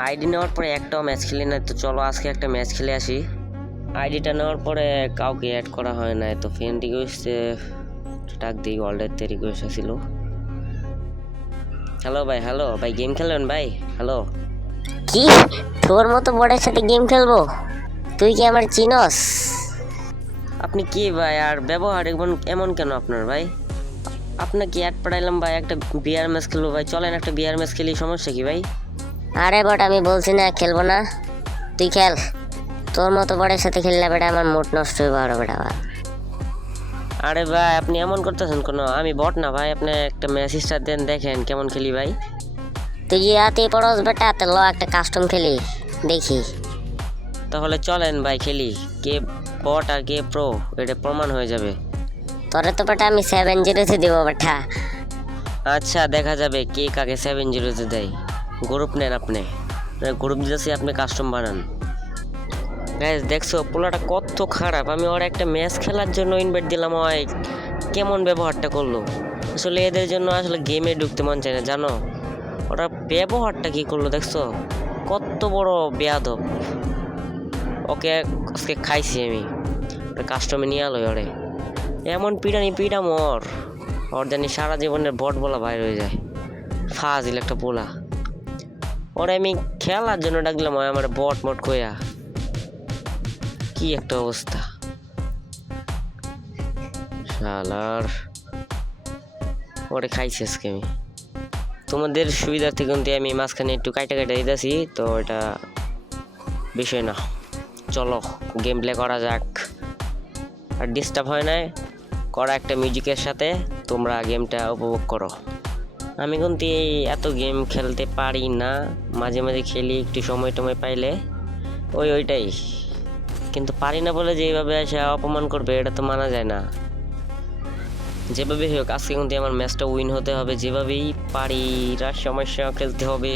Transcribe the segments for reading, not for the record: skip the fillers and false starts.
ID নেওয়ার পরে একটাও ম্যাচ খেলি না, তো চলো আজকে একটা ম্যাচ খেলে আসি। আইডিটা নেওয়ার পরে কাউকে অ্যাড করা হয় না, তো ফ্রেন্ড রিকোয়েস্টে ডাক দিই, ওয়ার্ল্ডের রিকোয়েস্ট আসছিল। হ্যালো ভাই গেম খেলবেন ভাই? হ্যালো। কি, তোর মতো বড়ের সাথে গেম খেলবো? তুই কি আমার চিনস? আপনি কি ভাই, আর ব্যবহার এমন এমন কেন আপনার ভাই? আপনাকে অ্যাড পাঠাইলাম ভাই, একটা বিয়ার ম্যাচ খেলবো ভাই, চলেন একটা বিয়ার ম্যাচ খেলি, সমস্যা কি ভাই? আরে বট, আমি বলছি না খেলবো না, তুই খেল। তোর মতো বড়ের সাথে খেললে বেটা আমার মুড নষ্ট হয়ে পারো বেটা। আরে ভাই আপনি এমন করতেছেন কেন? আমি বট না ভাই, আপনি একটা ম্যাচ স্টার্ট দেন, দেখেন কেমন খেলি ভাই। তুই যে রাতে পড়স বেটা, তো ল একটা কাস্টম খেলি দেখি। তাহলে চলেন ভাই খেলি, কে বট আর কে প্রো এটা প্রমাণ হয়ে যাবে। তোরে তো বেটা আমি 7-0 দেবো বেটা। আচ্ছা দেখা যাবে কে কাকে 7-0 দেয়। গ্রুপ নেন আপনি, গ্রুপ দিতেছি, আপনি কাস্টম বানান। গাইস দেখছো পোলাটা কত খারাপ, আমি ওর একটা ম্যাচ খেলার জন্য ইনভাইট দিলাম, ওই কেমন ব্যবহারটা করলো। আসলে এদের জন্য আসলে গেমে ঢুকতে মন চায় না জানো, ওরা ব্যবহারটা কি করলো দেখছো, কত বড় বেয়াদব। ওকে আজকে খাইছি আমি, কাস্টমে নিয়ে আলোই ওরে, এমন পিটাম ওর জানি সারা জীবনের বট বলা বাইর হয়ে যায়। ফাজিল একটা পোলা, ওরে আমি খেলার জন্য ডাকলাম, ওই আমার বট মট কইয়া, কি একটা অবস্থা শালার। ওরে খাইছি আজকে আমি। তোমাদের সুবিধার্থে কিন্তু আমি মাঝখানে একটু কাইটা দিতেছি, তো এটা বিষয় না। চলো গেম প্লে করা যাক, আর ডিস্টার্ব হয় না, করা একটা মিউজিকের সাথে তোমরা গেমটা উপভোগ করো। আমি কিন্তু এত গেম খেলতে পারি না, মাঝে মাঝে খেলি একটু সময় টময় পাইলে, ওইটাই। কিন্তু পারি না বলে যে এইভাবে এসে অপমান করবে, এটা তো মানা যায় না। যেভাবে হোক আজকে কিন্তু আমার ম্যাচটা উইন হতে হবে, যেভাবেই পারি, সমস্যা খেলতে হবে।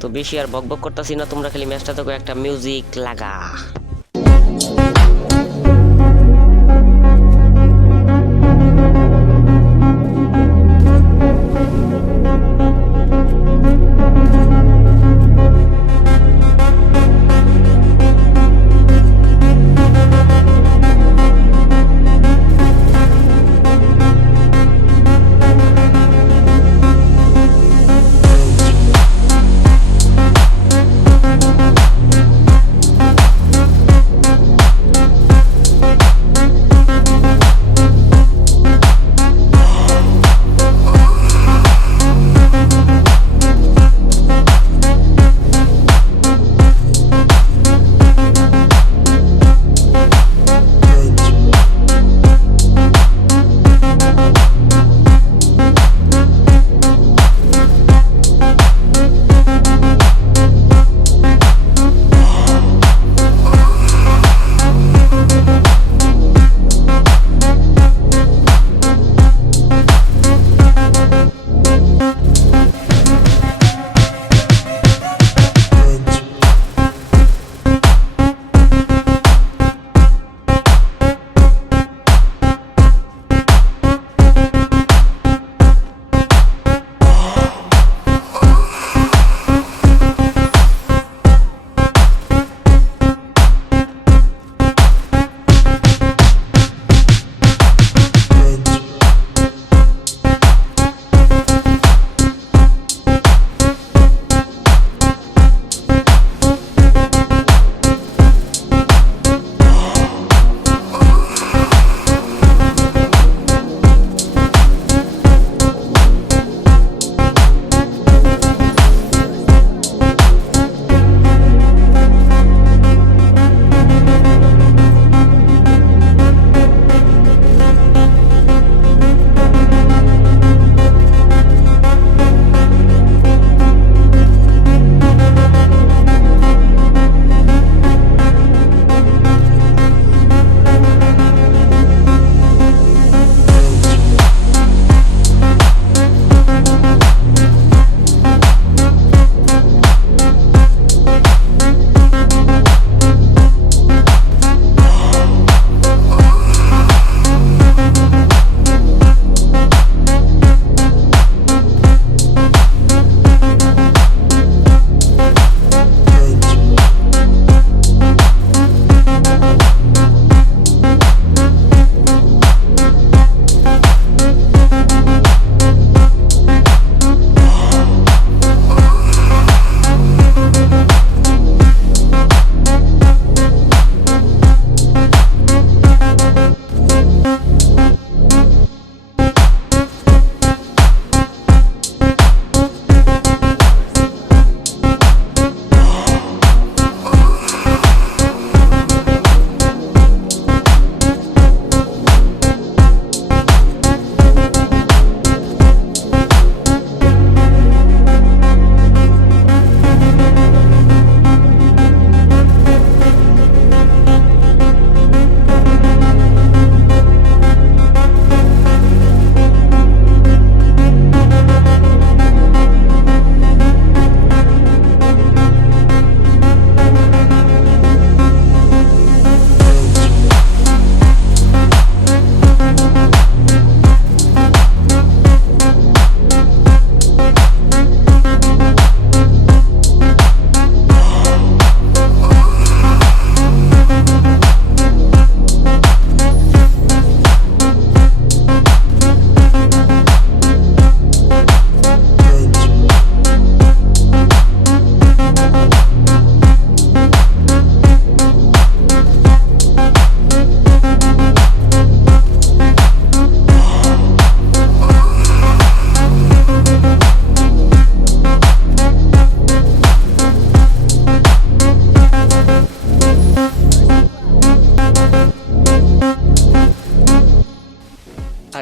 তো বেশি আর বকবক করতেছি না, তোমরা খালি ম্যাচটা তো একটা মিউজিক লাগা।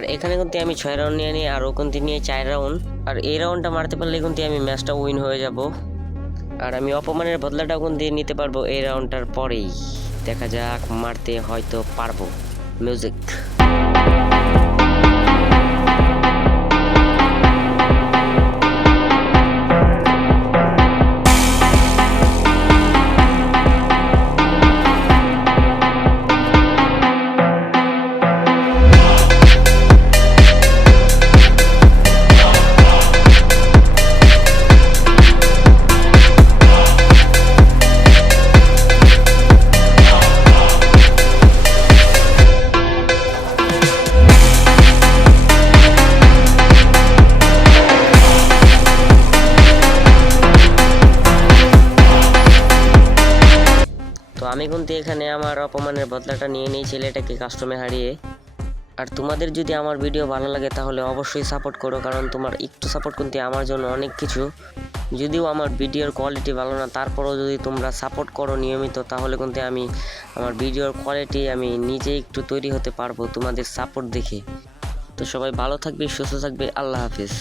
আর এখানে কিন্তু আমি 6 রাউন্ড নিয়ে আর ও কিন্তু নিয়ে 4 রাউন্ড। আর এই রাউন্ডটা মারতে পারলে কিন্তু আমি ম্যাচটা উইন হয়ে যাব। আর আমি অপমানের বদলাটাও কিন্তু নিতে পারবো এই রাউন্ডটার পরেই। দেখা যাক, মারতে হয়তো পারবো। মিউজিক। তো আমি কিন্তু এখানে আমার অপমানের বদলাটা নিয়ে নিই ছেলেটাকে কাস্টমে হারিয়ে। আর তোমাদের যদি আমার ভিডিও ভালো লাগে তাহলে অবশ্যই সাপোর্ট করো, কারণ তোমার একটু সাপোর্ট কিন্তু আমার জন্য অনেক কিছু। যদিও আমার ভিডিওর কোয়ালিটি ভালো না, তারপরেও যদি তোমরা সাপোর্ট করো নিয়মিত, তাহলে কিন্তু আমি আমার ভিডিওর কোয়ালিটি আমি নিজে একটু তৈরি হতে পারবো তোমাদের সাপোর্ট দেখে। তো সবাই ভালো থাকবে, সুস্থ থাকবে, আল্লাহ হাফিজ।